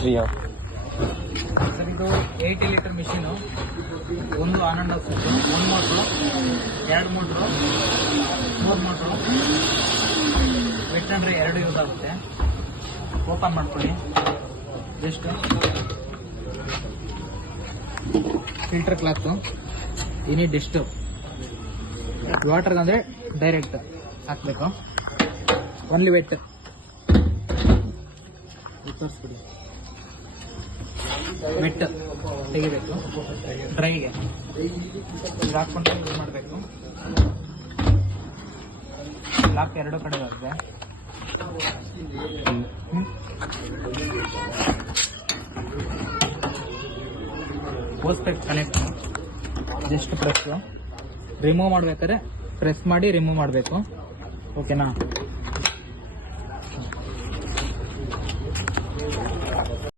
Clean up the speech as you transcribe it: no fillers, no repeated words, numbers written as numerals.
Sir ಇದು 80 litre machine, ಒಂದು on and off switch, ಒಂದು ಮೋಟ್ರು, 2 ಮೋಟ್ರು, 3 ಮೋಟ್ರು, ವೆಟ್ ಅಂದ್ರೆ 2 ಯೂಸ್ ಆಗುತ್ತೆ. ಓಪನ್ ಮಾಡ್ಕೊಳ್ಳಿ. Just filter cloth, any disturb water ಅಂದ್ರೆ ಡೈರೆಕ್ಟ್ ಹಾಕ್ಬೇಕು. ಓನ್ಲಿ ವೆಟ್ ತೋರಿಸ್ಬಿಡಿ. ವೆಟ್ ತೆಗಿಬೇಕು, ಡ್ರೈಗೆ ಹಾಕ್ಕೊಂಡು ಯೂಸ್ ಮಾಡಬೇಕು. ಲಾಕ್ 2 ಕಡೆ ಬರುತ್ತೆ. Hose pipe connect. Just press. Remove ಮಾಡ್ಬೇಕಾದ್ರೆ ಪ್ರೆಸ್ ಮಾಡಿ ರಿಮೂವ್ ಮಾಡಬೇಕು. ಓಕೆನಾ?